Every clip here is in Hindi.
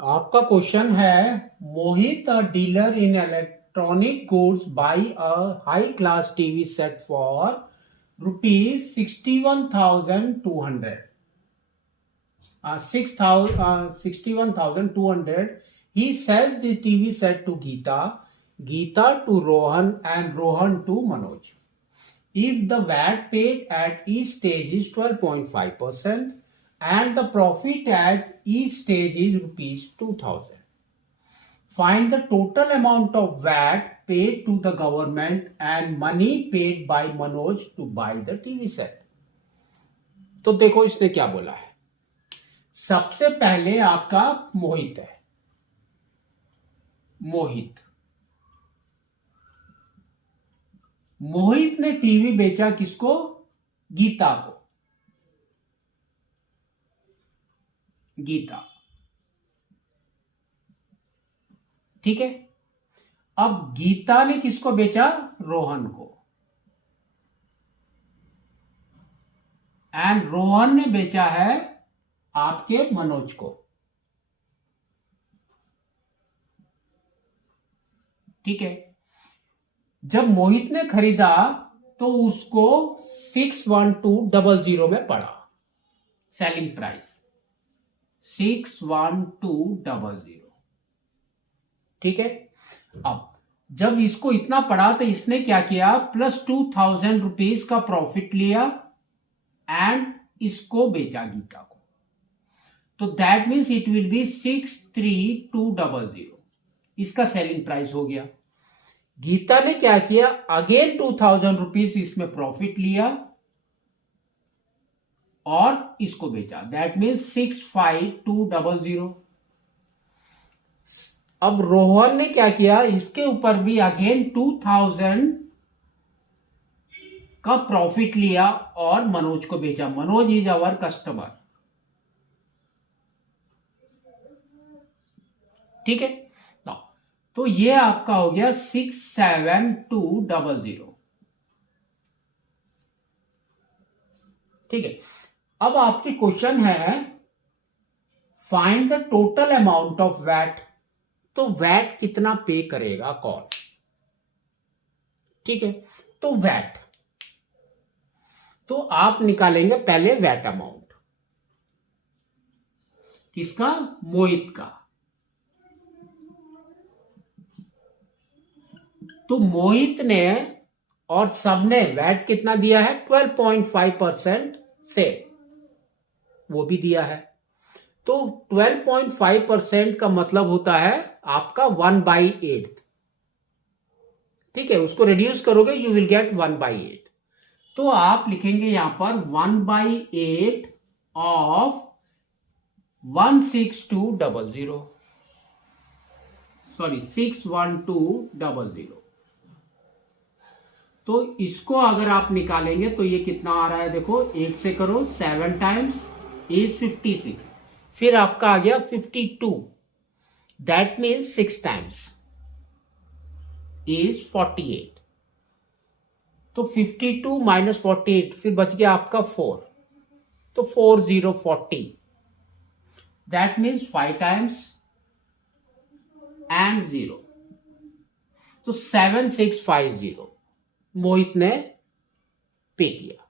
आपका क्वेश्चन है, Mohit a dealer in electronic goods buy a high class TV set for ₹61,200. 61,200. He sells this TV set to Geeta, Geeta to Rohan, and Rohan to Manoj. If the VAT paid at each stage is 12.5% and the profit at each stage is rupees 2,000. Find the total amount of VAT paid to the government and money paid by Manoj to buy the TV set. तो देखो इसने क्या बोला है। सबसे पहले आपका मोहित है। मोहित ने टीवी बेचा किसको? गीता को। गीता, ठीक है। अब गीता ने किसको बेचा? रोहन को। एंड रोहन ने बेचा है आपके मनोज को, ठीक है। जब मोहित ने खरीदा तो उसको 61200 में पड़ा। सेलिंग प्राइस 61200, ठीक है। अब जब इसको इतना पड़ा तो इसने क्या किया? प्लस 2000 रुपीज का प्रॉफिट लिया एंड इसको बेचा गीता को। तो that means it will be 63200। इसका सेलिंग प्राइस हो गया। गीता ने क्या किया? अगेन 2000 रुपीज इसमें प्रॉफिट लिया और इसको बेचा। That means 65200। अब रोहन ने क्या किया? इसके ऊपर भी अगेन 2000 का प्रॉफिट लिया और मनोज को बेचा। मनोज इज अवर कस्टमर, ठीक है। तो ये आपका हो गया 67200, ठीक है। अब आपके क्वेश्चन है find the total amount of VAT. तो वैट कितना पे करेगा कौन? ठीक है। तो वैट तो आप निकालेंगे पहले वैट अमाउंट। किसका? मोहित का। तो मोहित ने और सबने वैट कितना दिया है? 12.5% से वो भी दिया है। तो 12.5% का मतलब होता है आपका 1/8, ठीक है। उसको रिड्यूस करोगे यू विल गेट 1/8। तो आप लिखेंगे यहां पर 1/8 ऑफ 16200, सॉरी 61200। तो इसको अगर आप निकालेंगे तो ये कितना आ रहा है? देखो 8 से करो, 7 टाइम्स इज 56। फिर आपका आ गया 52। That means 6 times is 48। तो 52 माइनस 48, फिर बच गया आपका 4। तो 4040। That means 5 times and 0। तो 7650 मोहित ने पे किया।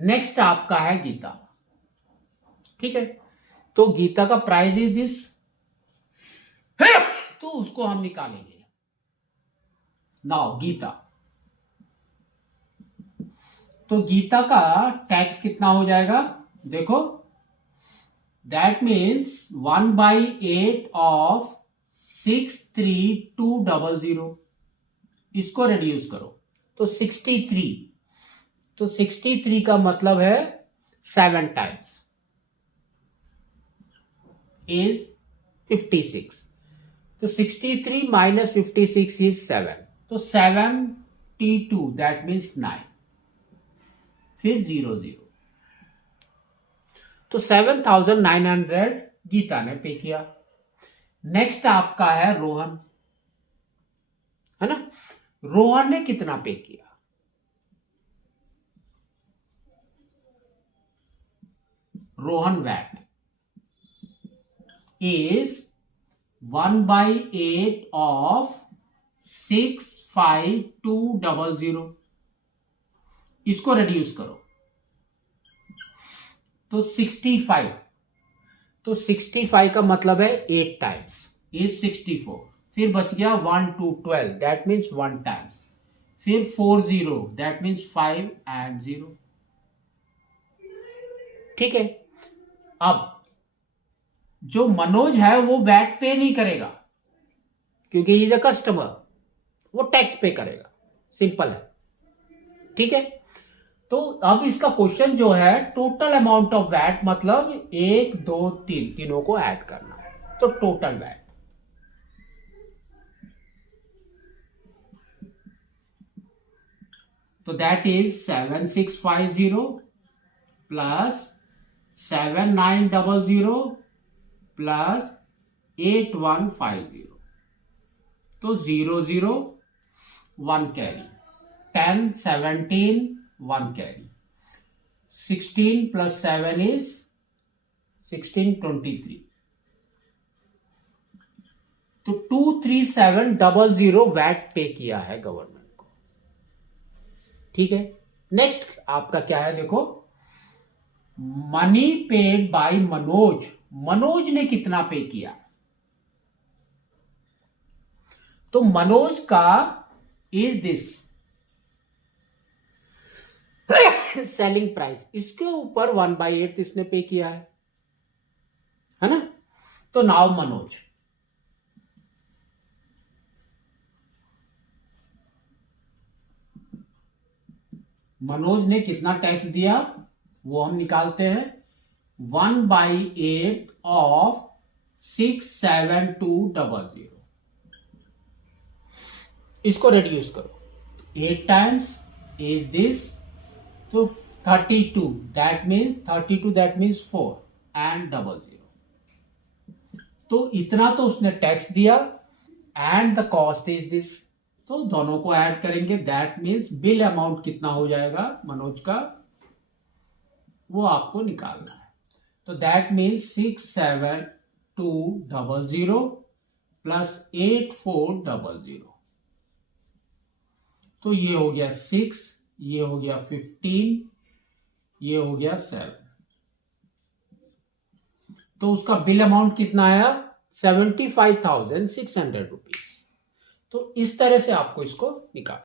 नेक्स्ट आपका है गीता, ठीक है। तो गीता का प्राइस इज दिस, तो उसको हम निकालेंगे। नाउ गीता, तो गीता का टैक्स कितना हो जाएगा? देखो दैट मीन्स 1/8 ऑफ 63200। इसको रिड्यूस करो तो 63। तो 63 का मतलब है 7 टाइम्स इज 56। तो 63 माइनस 56 इज 7। तो 72, दैट मीन्स 9। फिर 00। तो 7900 गीता ने पे किया। नेक्स्ट आपका है रोहन, है ना। रोहन ने कितना पे किया? Rohan VAT is 1/8 of 65200। इसको रिड्यूस करो तो 65। तो 65 का मतलब है 8 टाइम्स इज 64। फिर बच गया 1 to 12, दैट मीन्स 1 टाइम्स। फिर 4 0, दैट मीन्स 5 and 0। ठीक है। अब जो मनोज है वो वैट पे नहीं करेगा क्योंकि इज अ कस्टमर, वो टैक्स पे करेगा। सिंपल है। ठीक है। तो अब इसका क्वेश्चन जो है टोटल अमाउंट ऑफ वैट, मतलब 1 2 3 तीनों को ऐड करना है। तो टोटल वैट तो दैट इज 7650 प्लस 7900 प्लस 8150। तो 0 0 1 कैरी, 10 17 1 कैरी, 16 plus 7 is 16 23। तो 23700 वैट पे किया है गवर्नमेंट को। ठीक है। नेक्स्ट आपका क्या है, देखो money paid by Manoj. Manoj ने कितना पे किया? तो मनोज का इज दिस सेलिंग प्राइस, इसके ऊपर 1/8 इसने पे किया है ना। तो नाउ मनोज ने कितना टैक्स दिया वो हम निकालते हैं। 1/8 ऑफ 67200। इसको रिड्यूस करो, 8 टाइम्स इज दिस, तो 32, दैट मीन्स 4 and 00। तो इतना तो उसने टैक्स दिया and the cost is this. तो दोनों को ऐड करेंगे, दैट मीन्स बिल अमाउंट कितना हो जाएगा मनोज का, वो आपको निकालना है। तो दैट मीन्स 67200 प्लस 8400। तो ये हो गया 6, ये हो गया 15, ये हो गया 7। तो उसका बिल अमाउंट कितना आया? 75,600 रुपीज। तो इस तरह से आपको इसको निकाल